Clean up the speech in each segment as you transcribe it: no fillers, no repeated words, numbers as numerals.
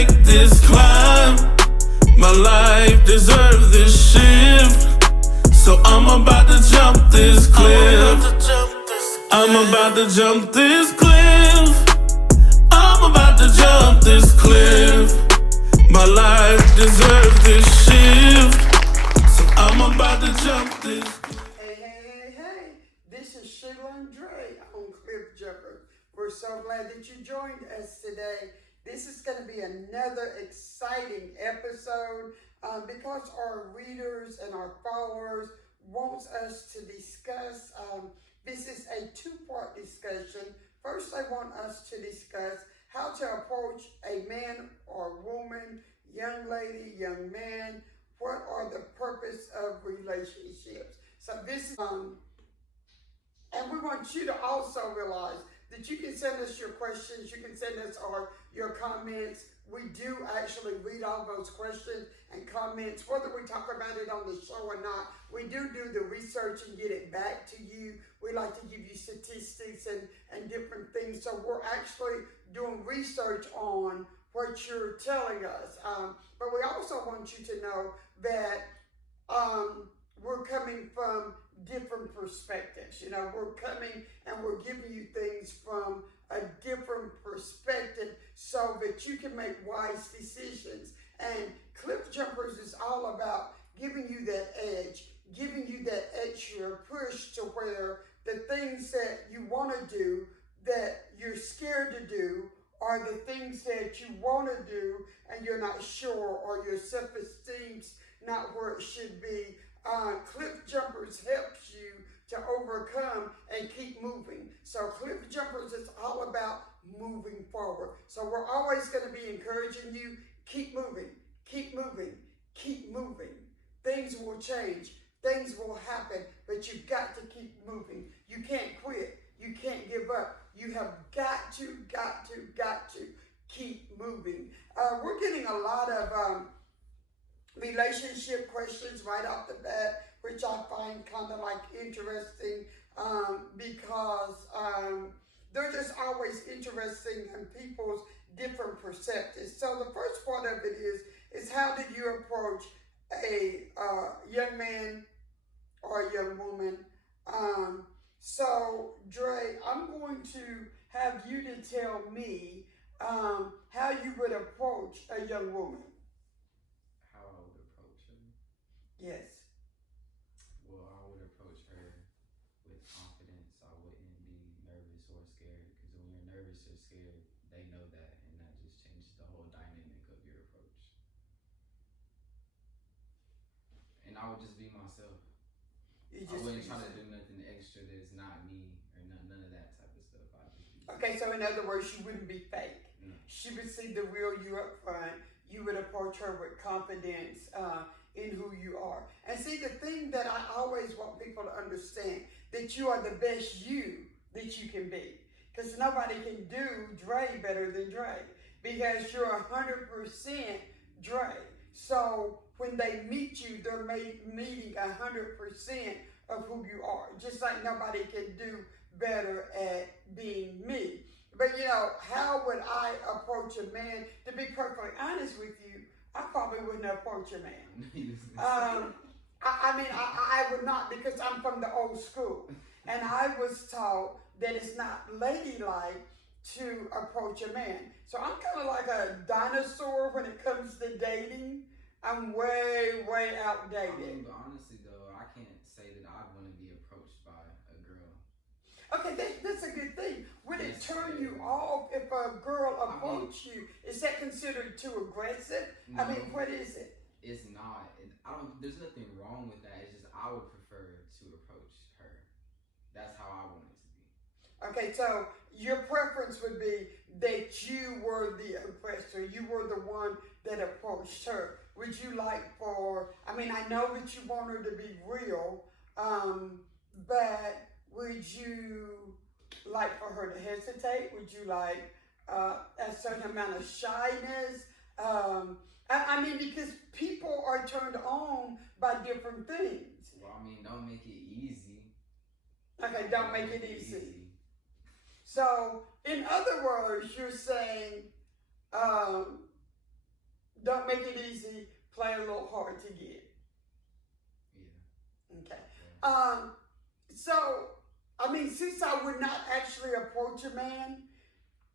make this climb. My life deserves this shift. So I'm about to jump this cliff. I'm about to jump this cliff. I'm about to jump this cliff. My life deserves this shift. So I'm about to jump this. Hey. This is Sheila and Dre on Cliff Jumper. We're so glad that you joined us today. This is going to be another exciting episode because our readers and our followers wants us to discuss. This is a two-part discussion. First, they want us to discuss how to approach a man or woman, young lady, young man. What are the purpose of relationships? So this is, and we want you to also realize that you can send us your questions, you can send us your comments. We do actually read all those questions and comments, whether we talk about it on the show or not. We do the research and get it back to you. We like to give you statistics and different things. So we're actually doing research on what you're telling us. But we also want you to know that we're coming from different perspectives. You know, we're coming and we're giving you things from a different perspective so that you can make wise decisions. And Cliff Jumpers is all about giving you that edge, giving you that extra push to where the things that you want to do that you're scared to do are the things that you want to do and you're not sure, or your self-esteem's not where it should be. Cliff Jumpers helps you to overcome and keep moving. So Cliff Jumpers is all about moving forward. So we're always going to be encouraging you, keep moving, keep moving, keep moving. Things will change, things will happen, but you've got to keep moving. You can't quit, you can't give up. You have got to keep moving. We're getting a lot of relationship questions right off the bat, which I find kind of like interesting because they're just always interesting in people's different perspectives. So the first part of it is how do you approach a young man or a young woman? So Dre, I'm going to have you to tell me how you would approach a young woman. Yes. Well, I would approach her with confidence. I wouldn't be nervous or scared, because when you're nervous or scared, they know that, and that just changes the whole dynamic of your approach. And I would just be myself. I wouldn't try to do nothing extra that's not me, or none of that type of stuff. I'd just be Okay, so in other words, she wouldn't be fake. No. She would see the real you up front. You would approach her with confidence in who you are. And see, the thing that I always want people to understand, that you are the best you that you can be. Because nobody can do Dre better than Dre. Because you're 100% Dre. So when they meet you, they're meeting 100% of who you are. Just like nobody can do better at being me. But you know, how would I approach a man? To be perfectly honest with you, I probably wouldn't approach a man. I would not, because I'm from the old school. And I was taught that it's not ladylike to approach a man. So I'm kind of like a dinosaur when it comes to dating. I'm way outdated. But honestly though, I can't say that I want to be approached by a girl. Okay, that's a good thing. Would it turn you off if a girl approached you? Is that considered too aggressive? No, I mean, what is it? It's not. There's nothing wrong with that. It's just I would prefer to approach her. That's how I want it to be. Okay, so your preference would be that you were the aggressor. You were the one that approached her. Would you like I know that you want her to be real, but would you like for her to hesitate? Would you like a certain amount of shyness? Because people are turned on by different things. Well, don't make it easy. Okay, don't make it easy. So, in other words, you're saying Don't make it easy. Play a little hard to get. Yeah. Okay. So, I mean, since I would not actually approach a man,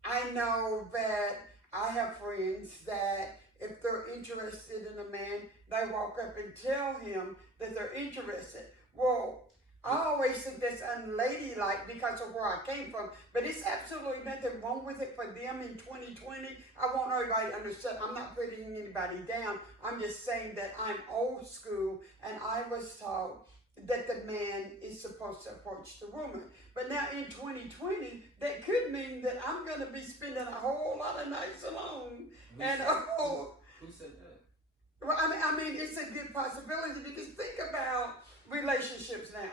I know that I have friends that if they're interested in a man, they walk up and tell him that they're interested. Well, I always think that's unladylike because of where I came from, but it's absolutely nothing wrong with it for them in 2020. I want everybody to understand. I'm not putting anybody down. I'm just saying that I'm old school, and I was taught that the man is supposed to approach the woman. But now in 2020, that could mean that I'm going to be spending a whole lot of nights alone. Who said that? Well, I mean, it's a good possibility because think about relationships now.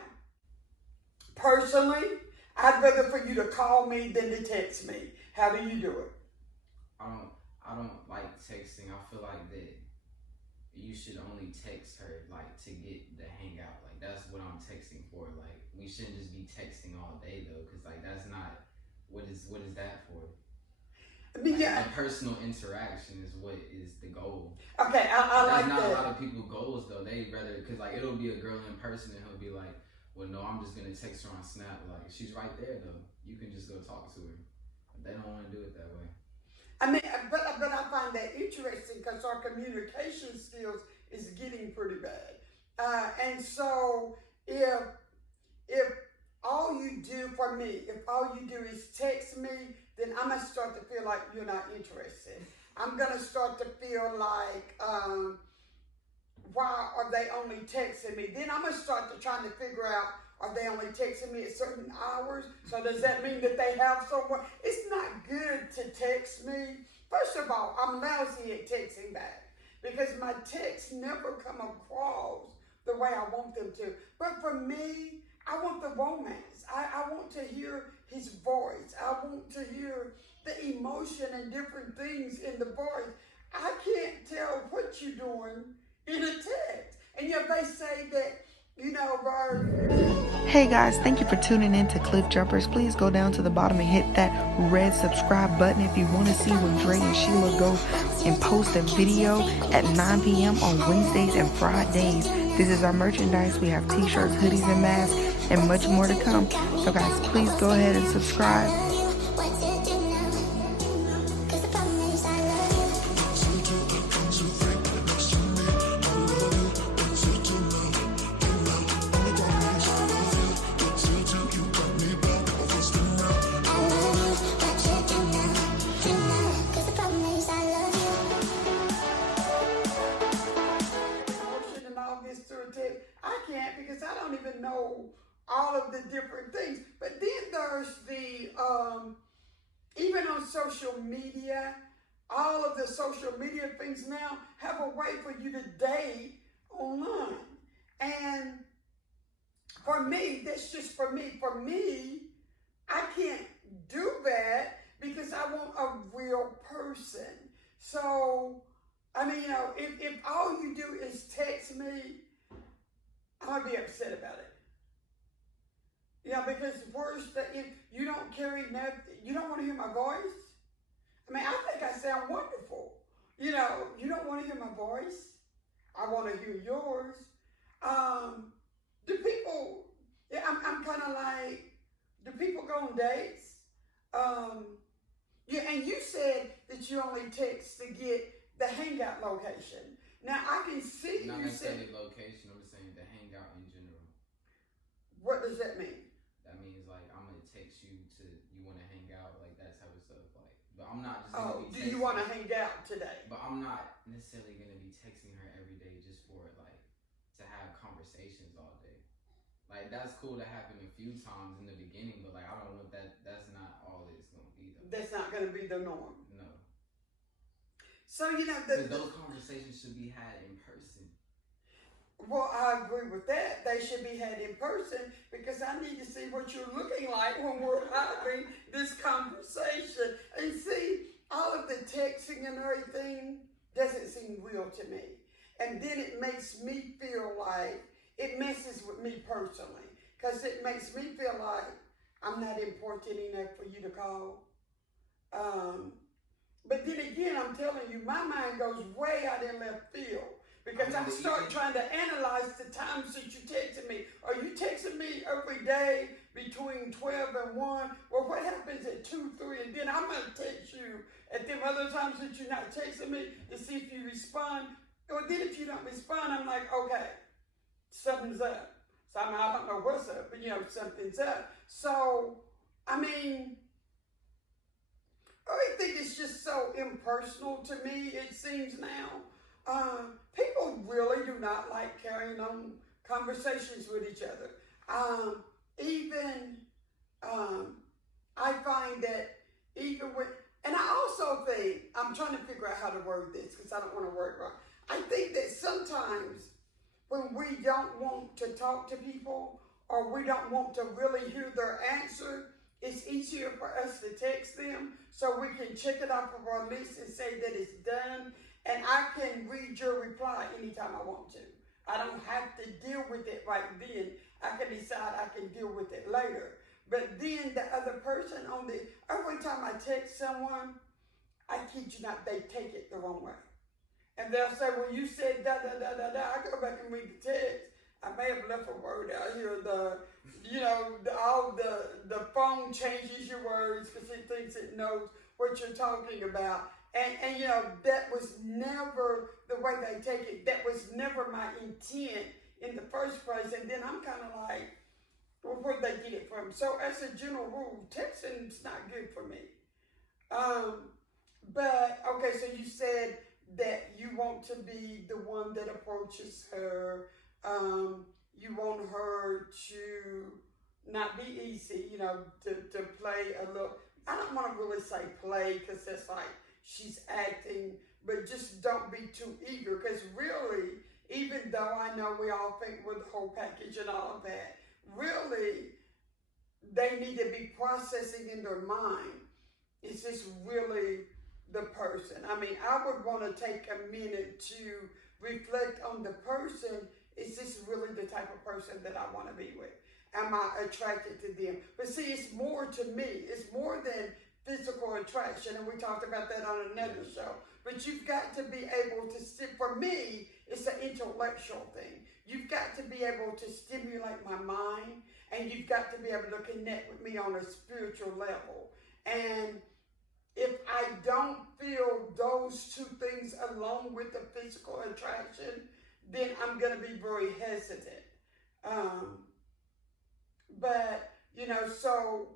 Personally, I'd rather for you to call me than to text me. How do you do it? I don't like texting. I feel like that you should only text her like to get the hangout. Like that's what I'm texting for. Like we shouldn't just be texting all day though, because like that's not what is that for? I mean, like, a personal interaction is what is the goal. Okay, I like that. That's not a lot of people's goals though. They rather, because like it'll be a girl in person and he'll be like, well, no, I'm just gonna text her on Snap. Like she's right there though. You can just go talk to her. But they don't want to do it that way. I mean, but I find that interesting because our communication skills is getting pretty bad. And so if all you do for me, if all you do is text me, then I'm gonna start to feel like you're not interested. I'm gonna start to feel like, why are they only texting me? Then I'm gonna start to trying to figure out, are they only texting me at certain hours? So does that mean that they have someone? It's not good to text me. First of all, I'm lousy at texting back because my texts never come across the way I want them to. But for me, I want the romance. I want to hear his voice. I want to hear the emotion and different things in the voice. I can't tell what you're doing in a text. And yet they say that, you know, Hey guys, thank you for tuning in to Cliff Jumpers. Please go down to the bottom and hit that red subscribe button if you want to see when Dre and Sheila go and post a video at 9 p.m. on Wednesdays and Fridays. This is our merchandise. We have t-shirts, hoodies, and masks, and much more to come. So guys, please go ahead and subscribe. I can't because I don't even know all of the different things. But then there's the, even on social media, all of the social media things now have a way for you to date online. And for me, that's just for me. For me, I can't do that because I want a real person. So, I mean, you know, if all you do is text me, I'm gonna be upset about it. You know, because if you don't carry nothing, you don't want to hear my voice. I mean, I think I sound wonderful. You know, you don't want to hear my voice. I want to hear yours. Do people? Yeah, I'm kind of like, do people go on dates? Yeah, and you said that you only text to get the hangout location. Now I can see not you necessarily said location. I'm just saying the hangout in general. What does that mean? That means like I'm gonna text you to you want to hang out, like that type of stuff. Like, but I'm not just Oh, gonna be do you want to hang out today? But I'm not necessarily gonna be texting her every day just for like to have conversations all day. Like that's cool to happen a few times in the beginning, but like I don't know if that's not all it's gonna be though. That's not going to be the norm. No. So you know Because those conversations should be had in person. Well, I agree with that. They should be had in person because I need to see what you're looking like when we're having this conversation. And see, all of the texting and everything doesn't seem real to me. And then it makes me feel like it messes with me personally because it makes me feel like I'm not important enough for you to call. But then again, I'm telling you, my mind goes way out in left field. Because I start trying to analyze the times that you texting me. Are you texting me every day between 12 and 1? Well, what happens at 2, 3? And then I'm going to text you at them other times that you're not texting me to see if you respond. Or then if you don't respond, I'm like, okay, something's up. So I mean, I don't know what's up, but something's up. So, I mean, I think it's just so impersonal to me, it seems now. People really do not like carrying on conversations with each other. I find that even with, and I also think, I'm trying to figure out how to word this because I don't want to word it wrong. I think that sometimes when we don't want to talk to people or we don't want to really hear their answer, it's easier for us to text them so we can check it off of our list and say that it's done. And I can read your reply anytime I want to. I don't have to deal with it right then. I can decide I can deal with it later. But then the other person every time I text someone, I kid you not, they take it the wrong way. And they'll say, well, you said da da da da da. I go back and read the text. I may have left a word out here. The phone changes your words because it thinks it knows what you're talking about. And that was never the way they take it. That was never my intent in the first place. And then I'm kind of like, well, where'd they get it from? So as a general rule, texting's not good for me. But, okay, so you said that you want to be the one that approaches her. You want her to not be easy, to play a little. I don't want to really say play because that's like, she's acting, but just don't be too eager. Because really, even though I know we all think we're the whole package and all of that, really, they need to be processing in their mind, is this really the person? I mean, I would want to take a minute to reflect on the person. Is this really the type of person that I want to be with? Am I attracted to them? But see, it's more to me. It's more than physical attraction, and we talked about that on another show. But you've got to be able to, for me, it's an intellectual thing. You've got to be able to stimulate my mind, and you've got to be able to connect with me on a spiritual level. And if I don't feel those two things along with the physical attraction, then I'm going to be very hesitant. But, so,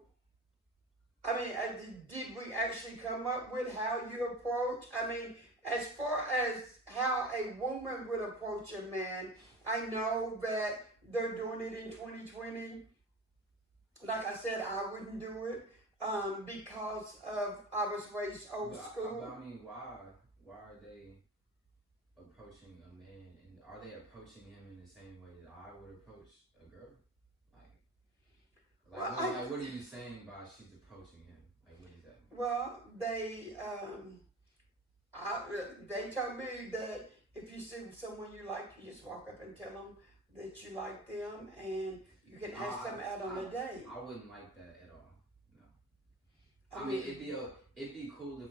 I mean, did we actually come up with how you approach? I mean, as far as how a woman would approach a man, I know that they're doing it in 2020. Like I said, I wouldn't do it because I was raised old school. I mean, why are they approaching a man, and are they approaching him in the same way that I would approach a girl? What are you saying by she's approaching him? Like, what is that? Well, they told me that if you see someone you like, you just walk up and tell them that you like them, and you can ask them out on a date. I wouldn't like that at all. No. I mean, it'd be cool if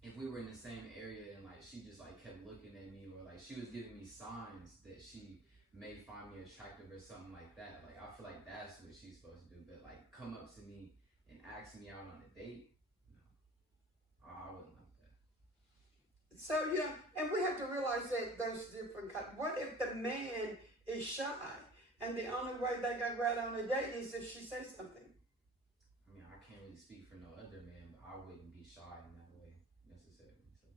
if we were in the same area and like she just like kept looking at me, or like she was giving me signs that she may find me attractive or something like that. Like, I feel like that's what she's supposed to do. But like, come up to me and ask me out on a date, no, I wouldn't like that. So and we have to realize that there's different kinds. What if the man is shy, and the only way they can go out on a date is if she says something? I mean, I can't really speak for no other man, but I wouldn't be shy in that way necessarily. So.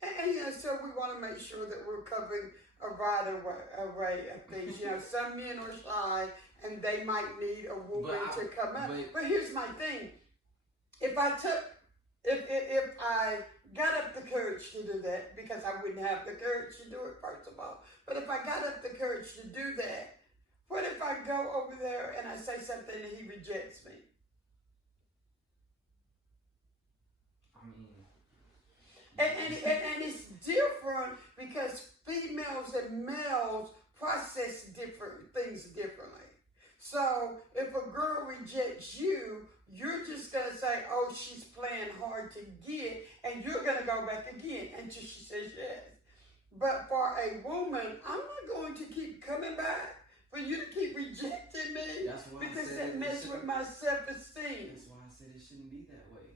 And so we want to make sure that we're covering a wide array of things. Some men are shy and they might need a woman to come up. But here's my thing: if I got up the courage to do that, because I wouldn't have the courage to do it, first of all. But if I got up the courage to do that, what if I go over there and I say something and he rejects me? I mean, and it's different because females and males process different things differently. So if a girl rejects you, you're just going to say, oh, she's playing hard. hard to get, and you're going to go back again until she says yes. But for a woman, I'm not going to keep coming back for you to keep rejecting me. That's why because I said that messes with my self-esteem. That's why I said it shouldn't be that way.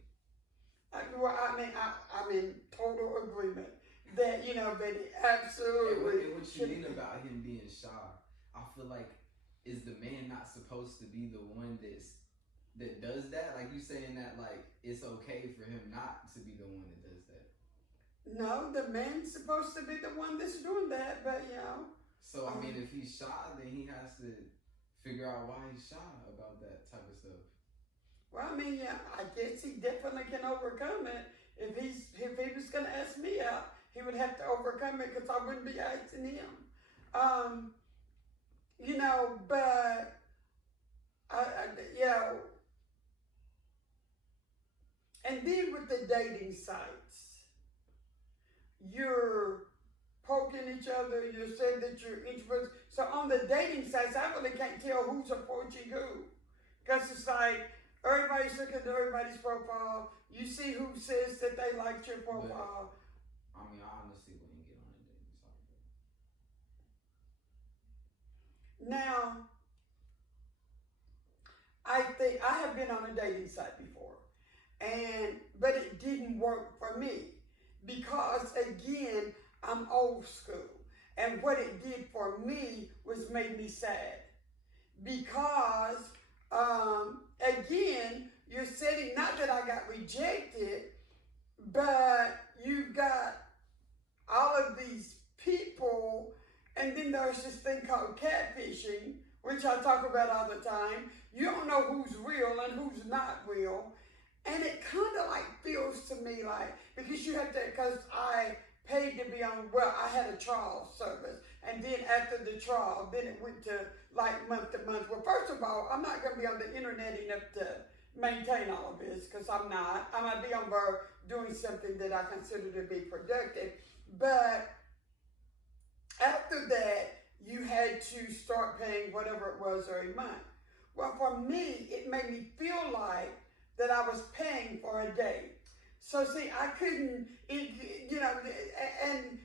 I'm in total agreement that, that it absolutely. And what you mean about him being shy? I feel like, is the man not supposed to be the one that does that? Like, you saying that, like, it's okay for him not to be the one that does that? No, the man's supposed to be the one that's doing that, but So, I mean, if he's shy, then he has to figure out why he's shy about that type of stuff. Well, I guess he definitely can overcome it. If he was going to ask me out, he would have to overcome it because I wouldn't be asking him. But and then with the dating sites, you're poking each other, you're saying that you're introverts. So on the dating sites, I really can't tell who's approaching who. Because it's like, everybody's looking at everybody's profile. You see who says that they liked your profile. But, I honestly wouldn't get on a dating site. Now, I think I have been on a dating site before, but it didn't work for me because, again, I'm old school. And what it did for me was made me sad because, again, you're setting, not that I got rejected, but you got all of these people, and then there's this thing called catfishing, which I talk about all the time. You don't know who's real and who's not real. And it kind of like feels to me like, because you have to, because I paid to be on, I had a trial service. And then after the trial, then it went to like month to month. Well, first of all, I'm not going to be on the internet enough to maintain all of this because I'm not. I might be on there doing something that I consider to be productive. But after that, you had to start paying whatever it was every month. Well, for me, it made me feel like that I was paying for a date. So see, I couldn't, and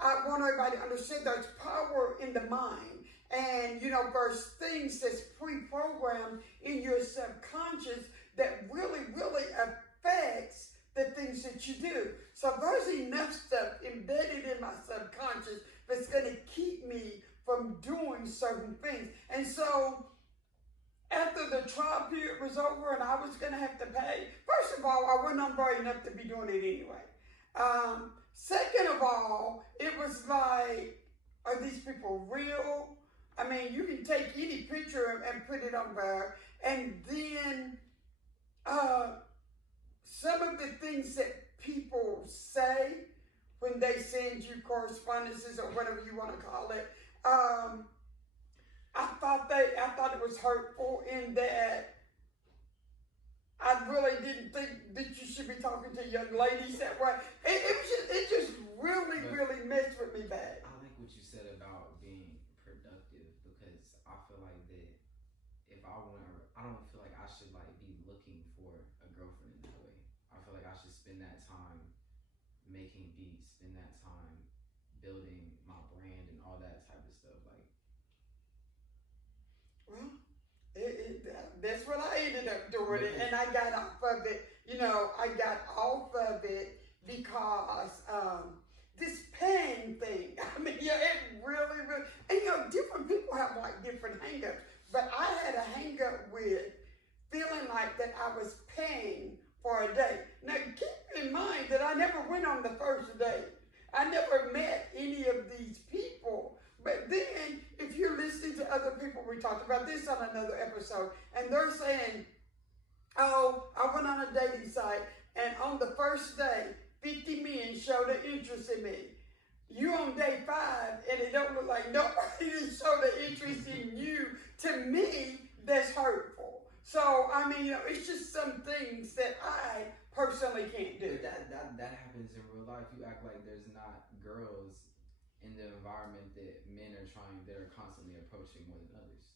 I want everybody to understand there's power in the mind. And, there's things that's pre-programmed in your subconscious that really, really affects the things that you do. So there's enough stuff embedded in my subconscious that's going to keep me from doing certain things. And so after the trial period was over and I was going to have to pay, first of all, I wasn't on board enough to be doing it anyway. Second of all, it was like, are these people real? You can take any picture and put it on there. And then some of the things that people say when they send you correspondences or whatever you want to call it, I thought it was hurtful in that I really didn't think that you should be talking to young ladies that way. It just really messed with me bad. I like what you said about being productive because I feel like that if I don't feel like I should like be looking for a girlfriend in that way. I feel like I should spend that time making beats, spend that time building my brand and all that type of stuff. Like, well, that's what I ended up doing, and I got off of it. I got off of it because this paying thing. It really, and different people have like different hangups, but I had a hangup with feeling like that I was paying for a date. Now, keep in mind that I never went on the first date. I never met any of these people. But then, if you're listening to other people, we talked about this on another episode, and they're saying, oh, I went on a dating site, and on the first day, 50 men showed an interest in me. You on day 5, and it don't look like nobody showed an interest in you. To me, that's hurtful. So, it's just some things that I personally can't do. That happens in real life. You act like there's not girls in the environment that men are constantly approaching more than others.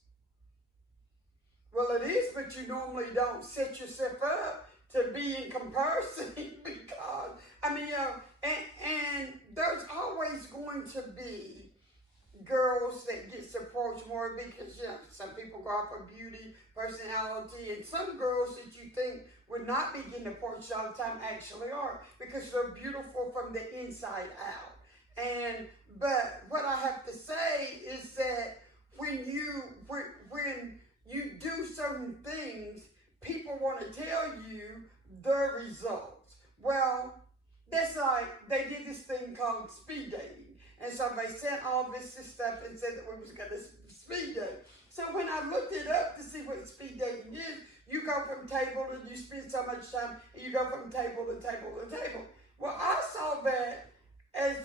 Well, it is, but you normally don't set yourself up to be be in comparison because, I mean, and there's always going to be girls that gets approached more because, some people go off of beauty, personality, and some girls that you think would not be getting approached all the time actually are because they're beautiful from the inside out. But what I have to say is that when you do certain things, people want to tell you the results. Well, that's like they did this thing called speed dating. And so they sent all this stuff and said that we was going to speed date. So when I looked it up to see what speed dating is, you go from table and you spend so much time, and you go from table to table to table. Well, I saw that as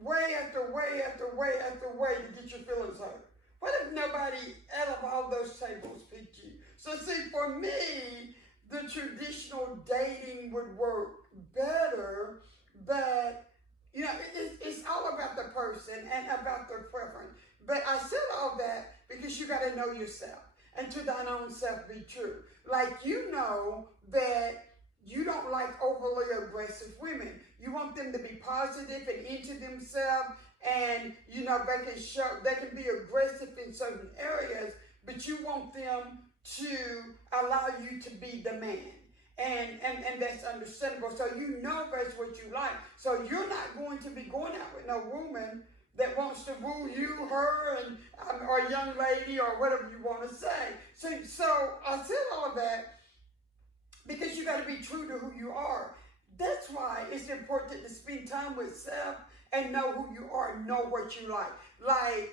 way after way after way after way to get your feelings hurt. What if nobody out of all those tables picked you? So see, for me, the traditional dating would work better, but it's all about the person and about their preference. But I said all that because you got to know yourself and to thine own self be true. Like, you know that you don't like overly aggressive women. You want them to be positive and into themselves, and they can be aggressive in certain areas, but you want them to allow you to be the man. And that's understandable. So that's what you like. So you're not going to be going out with no woman that wants to woo you, her, or a young lady, or whatever you want to say. So I said all of that because you got to be true to who you are. That's why it's important to spend time with self and know who you are, know what you like. Like,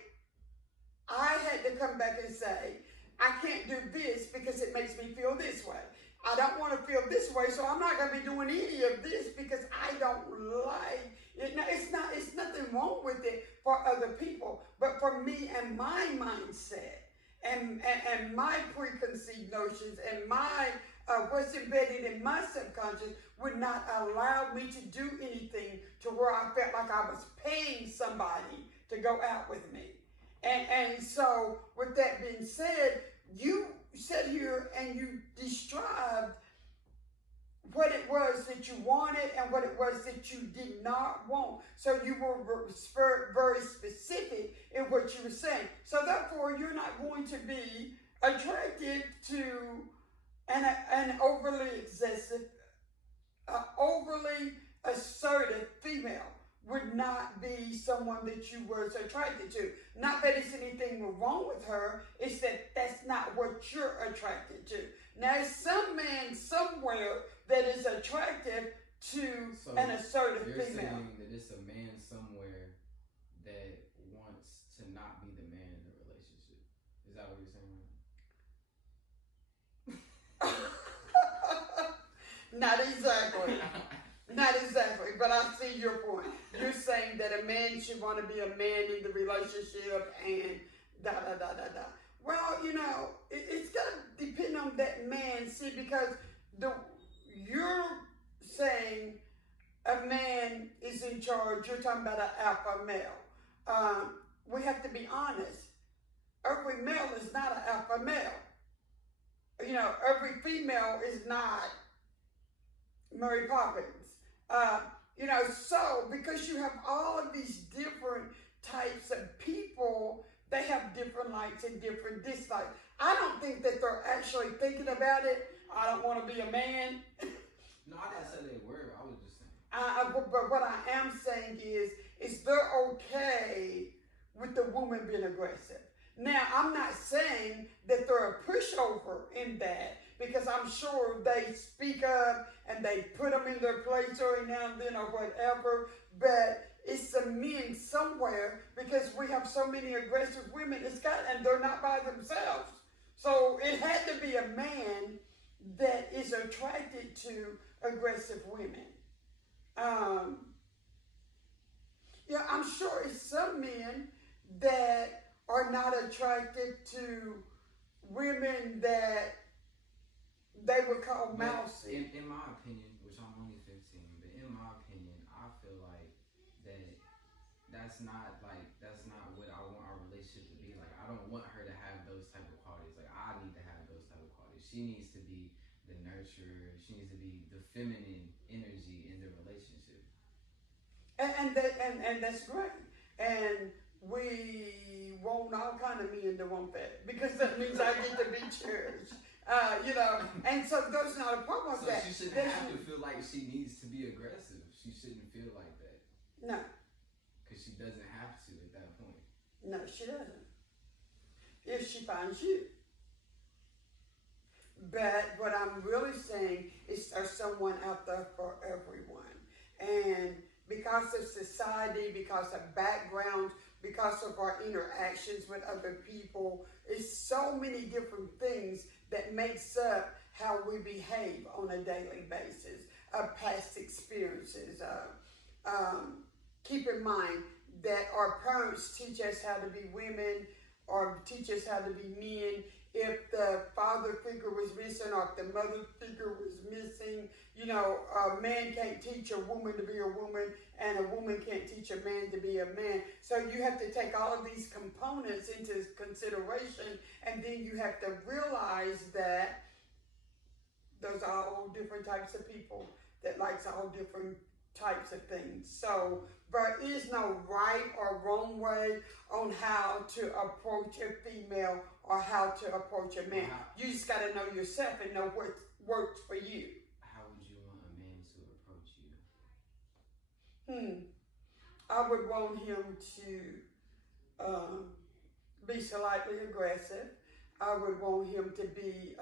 I had to come back and say, I can't do this because it makes me feel this way. I don't want to feel this way, so I'm not going to be doing any of this because I don't like it. Now, it's nothing wrong with it for other people, but for me and my mindset and my preconceived notions and my what's embedded in my subconscious would not allow me to do anything to where I felt like I was paying somebody to go out with me. And so, with that being said, you sat here and you described what it was that you wanted and what it was that you did not want. So you were very specific in what you were saying. So therefore, you're not going to be attracted to an overly excessive, overly assertive female. Would not be someone that you were attracted to. Not that it's anything wrong with her, it's that that's not what you're attracted to. Now, there's some man somewhere that is attractive to an assertive female. You're saying that it's a man somewhere that wants to not be the man in the relationship. Is that what you're saying? Not exactly. Not exactly, but I see your point. You're saying that a man should want to be a man in the relationship and da-da-da-da-da. Well, it's got to depend on that man, see, because you're saying a man is in charge. You're talking about an alpha male. We have to be honest. Every male is not an alpha male. Every female is not Mary Poppins. So because you have all of these different types of people, they have different likes and different dislikes. I don't think that they're actually thinking about it. I don't want to be a man. No, I didn't say they were. I was just saying. But what I am saying is they're okay with the woman being aggressive. Now, I'm not saying that they're a pushover in that, because I'm sure they speak up and they put them in their place every now and then or whatever, but it's some men somewhere, because we have so many aggressive women, and they're not by themselves. So it had to be a man that is attracted to aggressive women. I'm sure it's some men that are not attracted to women that they would call mousy. In my opinion, which I'm only 15, but in my opinion, I feel like that's not what I want our relationship to be like. I don't want her to have those type of qualities. Like, I need to have those type of qualities. She needs to be the nurturer. She needs to be the feminine energy in the relationship. And that's great. And we want all kind of men to want that, because that means I get to be cherished. And so there's not a problem with So that. she shouldn't have to feel like she needs to be aggressive. She shouldn't feel like that. No. Because she doesn't have to at that point. No, she doesn't. If she finds you. But what I'm really saying is there's someone out there for everyone. And because of society, because of backgrounds, because of our interactions with other people, it's so many different things that makes up how we behave on a daily basis, past experiences. Keep in mind that our parents teach us how to be women or teach us how to be men. If the father figure was missing or if the mother figure was missing, a man can't teach a woman to be a woman and a woman can't teach a man to be a man. So you have to take all of these components into consideration, and then you have to realize that there's all different types of people that likes all different types of things. So there is no right or wrong way on how to approach a female or how to approach a man. You just got to know yourself and know what works for you. How would you want a man to approach you? I would want him to be slightly aggressive. I would want him to be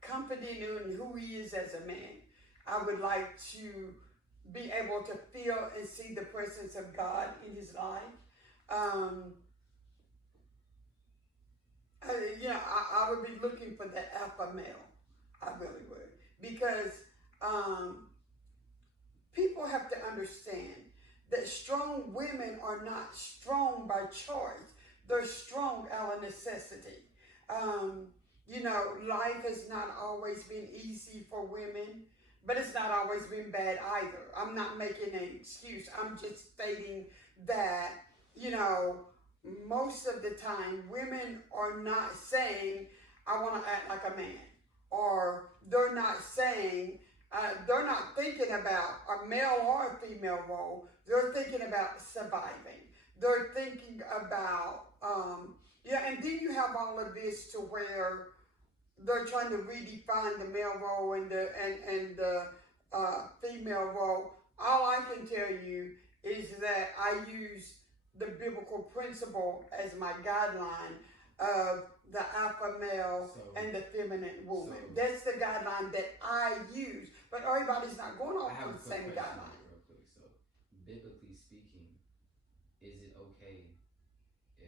confident in who he is as a man. I would like to be able to feel and see the presence of God in his life. I would be looking for that alpha male. I really would. Because people have to understand that strong women are not strong by choice. They're strong out of necessity. Life has not always been easy for women, but it's not always been bad either. I'm not making an excuse. I'm just stating that, most of the time women are not saying, I want to act like a man. Or they're not saying, they're not thinking about a male or a female role. They're thinking about surviving. They're thinking about, and then you have all of this to where they're trying to redefine the male role and the female role. All I can tell you is that I use the biblical principle as my guideline of the alpha male and the feminine woman. That's the guideline that I use. But everybody's not going off the same guideline. Real quick. So, biblically speaking, is it okay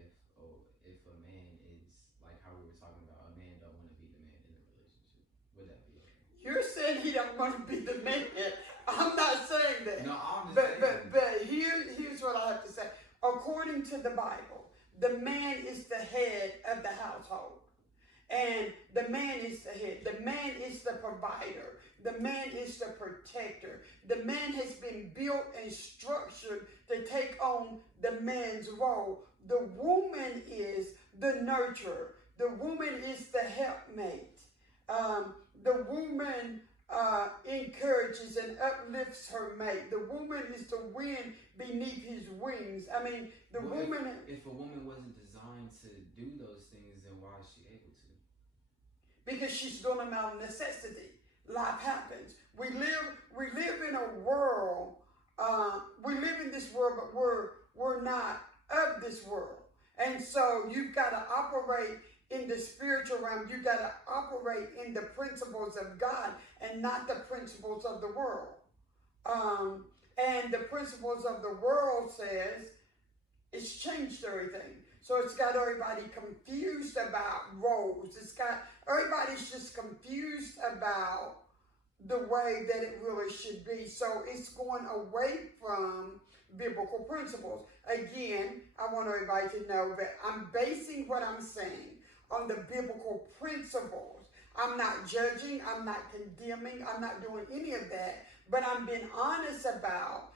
if a man is, like how we were talking about, a man don't want to be the man in a relationship? Would that be okay? You're saying he don't want to be the man. I'm not saying that. No, I'm just saying. But here's what I have to say. According to the Bible, the man is the head of the household. And the man is the head. The man is the provider. The man is the protector. The man has been built and structured to take on the man's role. The woman is the nurturer. The woman is the helpmate. The woman encourages and uplifts her mate. The woman is the wind beneath his wings. I mean, woman... If a woman wasn't designed to do those things, then why is she able to? Because she's doing them out of necessity. Life happens. We live in a world, we live in this world, but we're not of this world. And so you've got to operate in the spiritual realm. You've got to operate in the principles of God and not the principles of the world. And the principles of the world says it's changed everything. So it's got everybody confused about roles. Everybody's just confused about the way that it really should be. So it's going away from biblical principles. Again, I want everybody to know that I'm basing what I'm saying on the biblical principles. I'm not judging, I'm not condemning, I'm not doing any of that, but I'm being honest about,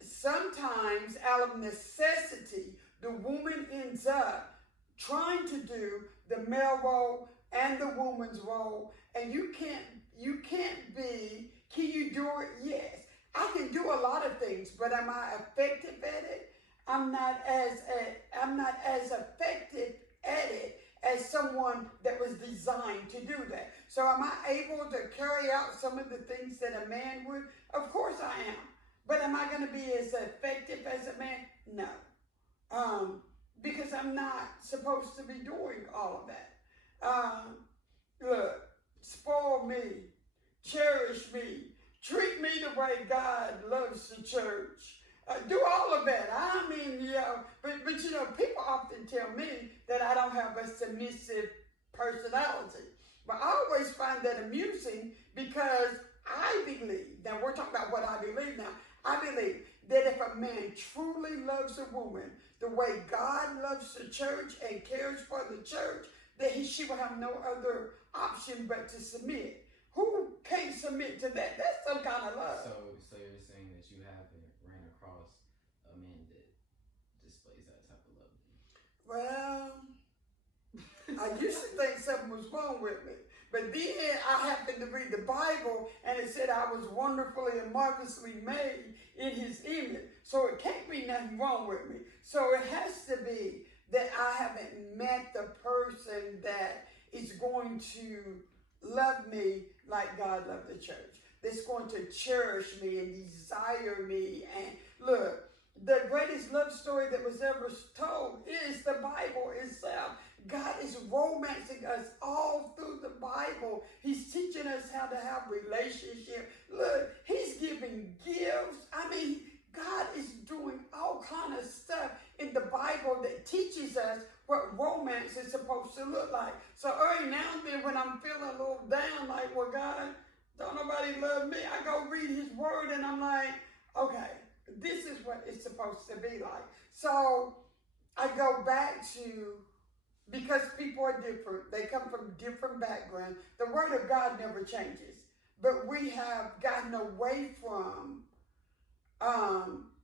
sometimes out of necessity, the woman ends up trying to do the male role and the woman's role, and you can't be, can you do it? Yes. I can do a lot of things, but am I effective at it? I'm not as effective at it as someone that was designed to do that. So am I able to carry out some of the things that a man would? Of course I am. But am I going to be as effective as a man? No. Because I'm not supposed to be doing all of that. Look, spoil me, cherish me, treat me the way God loves the church. Do all of that. I mean, but people often tell me that I don't have a submissive personality. But I always find that amusing because I believe, now we're talking about what I believe now, I believe that if a man truly loves a woman the way God loves the church and cares for the church, that she will have no other option but to submit. Who can't submit to that? That's some kind of love. So you're saying that you haven't ran across a man that displays that type of love? Well, I used to think something was wrong with me. But then I happened to read the Bible, and it said I was wonderfully and marvelously made in his image. So it can't be nothing wrong with me. So it has to be that I haven't met the person that is going to love me like God loved the church. That's going to cherish me and desire me. And look, the greatest love story that was ever told is the Bible itself. God is romancing us all through the Bible. He's teaching us how to have relationship. Look, he's giving gifts. I mean, God is doing all kind of stuff in the Bible that teaches us what romance is supposed to look like. So every now and then when I'm feeling a little down, like, well, God, don't nobody love me, I go read his word and I'm like, okay, this is what it's supposed to be like. So I go back to, because people are different, they come from different backgrounds. The word of God never changes, but we have gotten away from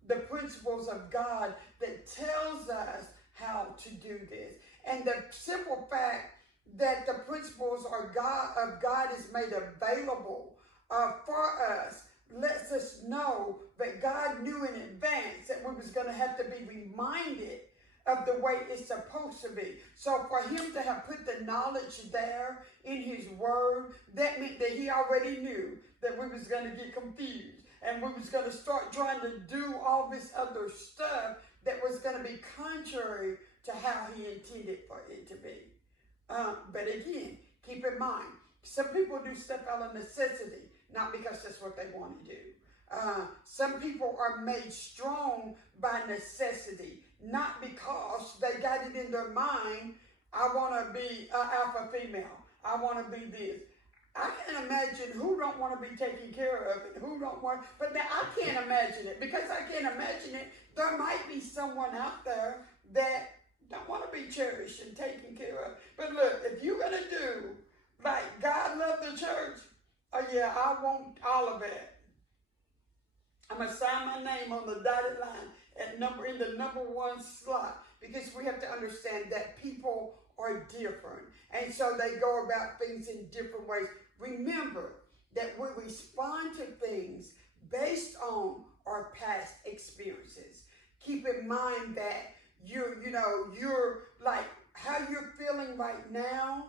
the principles of God that tells us how to do this. And the simple fact that the principles of God is made available for us lets us know that God knew in advance that we was going to have to be reminded of the way it's supposed to be. So for him to have put the knowledge there in his word, that meant that he already knew that we was going to get confused and we was going to start trying to do all this other stuff that was going to be contrary to how he intended for it to be. But again, keep in mind, some people do stuff out of necessity, not because that's what they want to do. Some people are made strong by necessity, not because they got it in their mind, I want to be an alpha female, I want to be this. I can't imagine who don't want to be taken care of and who don't want, but now I can't imagine it. Because I can't imagine it, there might be someone out there that don't want to be cherished and taken care of. But look, if you're going to do like God loved the church, oh yeah, I want all of it. I'm going to sign my name on the dotted line in the number 1 slot, because we have to understand that people are different. And so they go about things in different ways. Remember that we respond to things based on our past experiences. Keep in mind that you're like how you're feeling right now.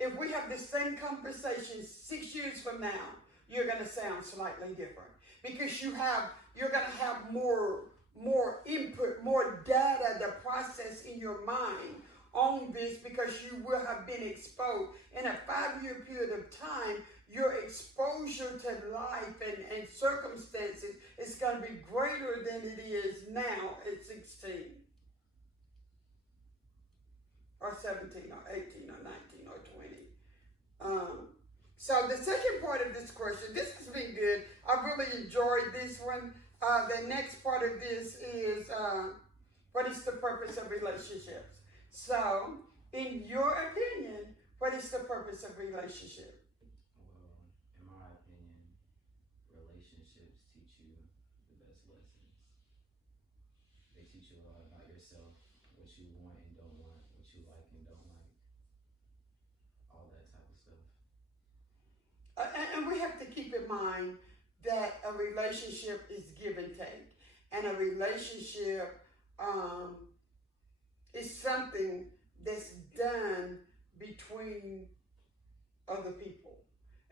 If we have the same conversation 6 years from now, you're going to sound slightly different, because you're going to have more input, more data to process in your mind on this, because you will have been exposed. In a 5-year period of time, your exposure to life and circumstances is going to be greater than it is now at 16 or 17 or 18 or 19 or 20. So the second part of this question, this has been good. I really enjoyed this one. The next part of this is, what is the purpose of relationships? So, in your opinion, what is the purpose of relationship? Well, in my opinion, relationships teach you the best lessons. They teach you a lot about yourself, what you want and don't want, what you like and don't like, all that type of stuff. mind that a relationship is give and take. And a relationship is something that's done between other people.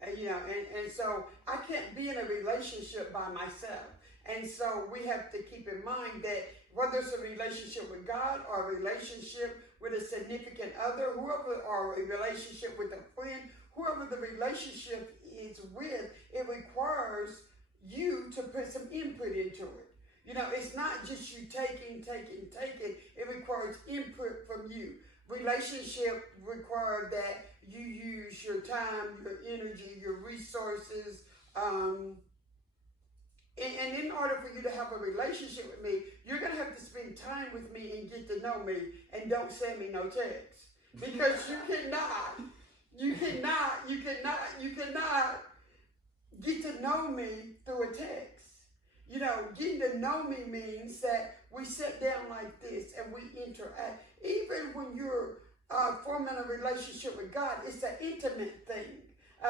And, you know, and so I can't be in a relationship by myself. And so we have to keep in mind that whether it's a relationship with God or a relationship with a significant other, whoever, or a relationship with a friend, whoever the relationship is with, it requires you to put some input into it. You know, it's not just you taking. It requires input from you. Relationship requires that you use your time, your energy, your resources. And in order for you to have a relationship with me, you're going to have to spend time with me and get to know me, and don't send me no text. Because you cannot get to know me through a text. You know, getting to know me means that we sit down like this and we interact. Even when you're forming a relationship with God, it's an intimate thing.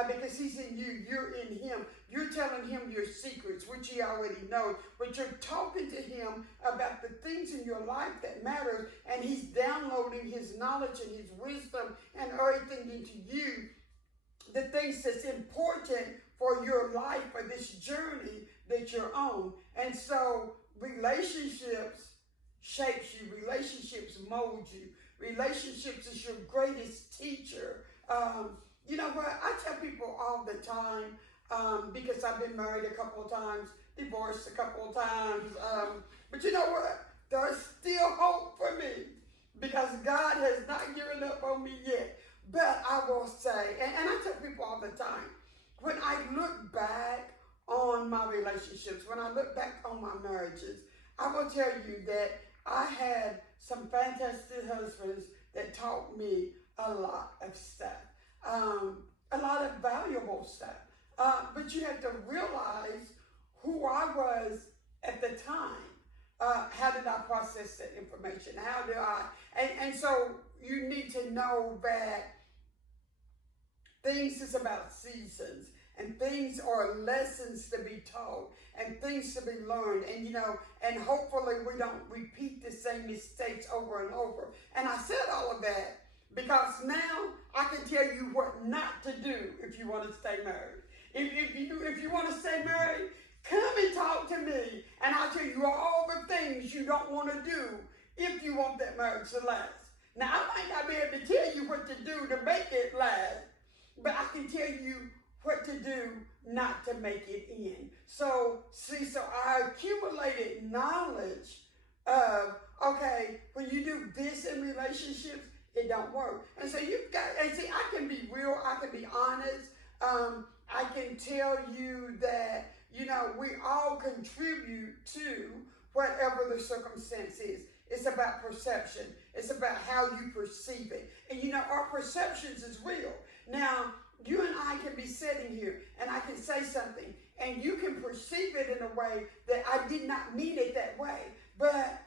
Because he's in you, you're in him. You're telling him your secrets, which he already knows. But you're talking to him about the things in your life that matter. And he's downloading his knowledge and his wisdom and everything into you. The things that's important for your life, for this journey that you're on. And so relationships shapes you. Relationships mold you. Relationships is your greatest teacher. You know what? I tell people all the time, because I've been married a couple of times, divorced a couple of times. But you know what? There's still hope for me, because God has not given up on me yet. But I will say, and I tell people all the time, when I look back on my relationships, when I look back on my marriages, I will tell you that I had some fantastic husbands that taught me a lot of stuff, a lot of valuable stuff. But you have to realize who I was at the time. How did I process that information? How do I? And so you need to know that things is about seasons, and things are lessons to be taught, and things to be learned, and you know, and hopefully we don't repeat the same mistakes over and over. And I said all of that because now I can tell you what not to do if you want to stay married. If you want to stay married, come and talk to me, and I'll tell you all the things you don't want to do if you want that marriage to last. Now, I might not be able to tell you what to do to make it last, but I can tell you what to do not to make it in. So I accumulated knowledge of, okay, when you do this in relationships, it don't work. And so you've got, and see, I can be real, I can be honest. I can tell you that, you know, we all contribute to whatever the circumstance is. It's about perception. It's about how you perceive it. And you know, our perceptions is real. Now, you and I can be sitting here and I can say something and you can perceive it in a way that I did not mean it that way. But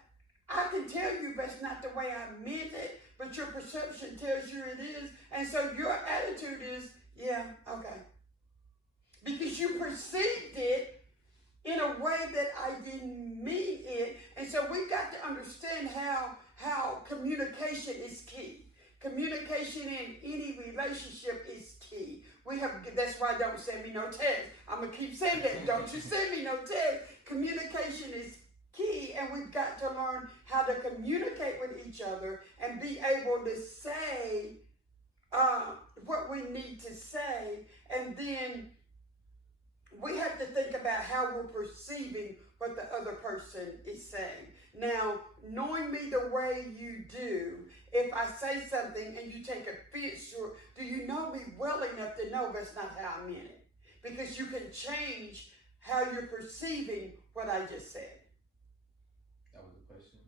I can tell you that's not the way I meant it, but your perception tells you it is. And so your attitude is, yeah, okay. Because you perceived it in a way that I didn't mean it. And so we've got to understand how communication is key. Communication in any relationship is key. That's why don't send me no text. I'm going to keep saying that. Don't you send me no text. Communication is key, and we've got to learn how to communicate with each other and be able to say what we need to say, and then we have to think about how we're perceiving what the other person is saying. Now, knowing me the way you do, if I say something and you take offense to it, do you know me well enough to know that's not how I meant it? Because you can change how you're perceiving what I just said. That was the question?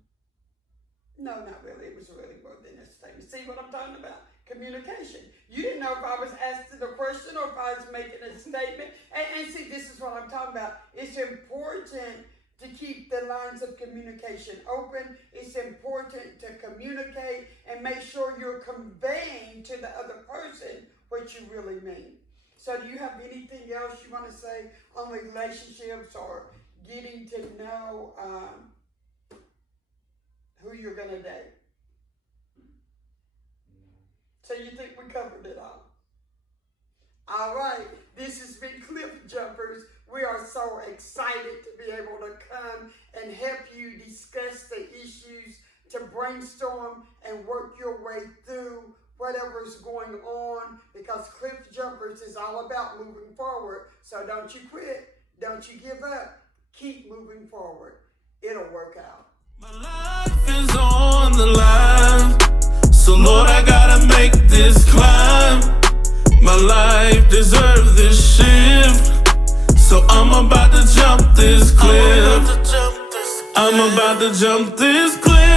No, not really. It was really more than a statement. See what I'm talking about? Communication. You didn't know if I was asking a question or if I was making a statement. And see, this is what I'm talking about. It's important to keep the lines of communication open. It's important to communicate and make sure you're conveying to the other person what you really mean. So do you have anything else you want to say on relationships or getting to know who you're going to date? So you think we covered it all? All right, this has been Cliff Jumpers. We are so excited to be able to come and help you discuss the issues, to brainstorm and work your way through whatever's going on, because Cliff Jumpers is all about moving forward. So don't you quit. Don't you give up. Keep moving forward. It'll work out. My life is on the line, so Lord, I gotta make this climb. My life deserves this shift, so I'm about to jump this cliff. I'm about to jump this cliff.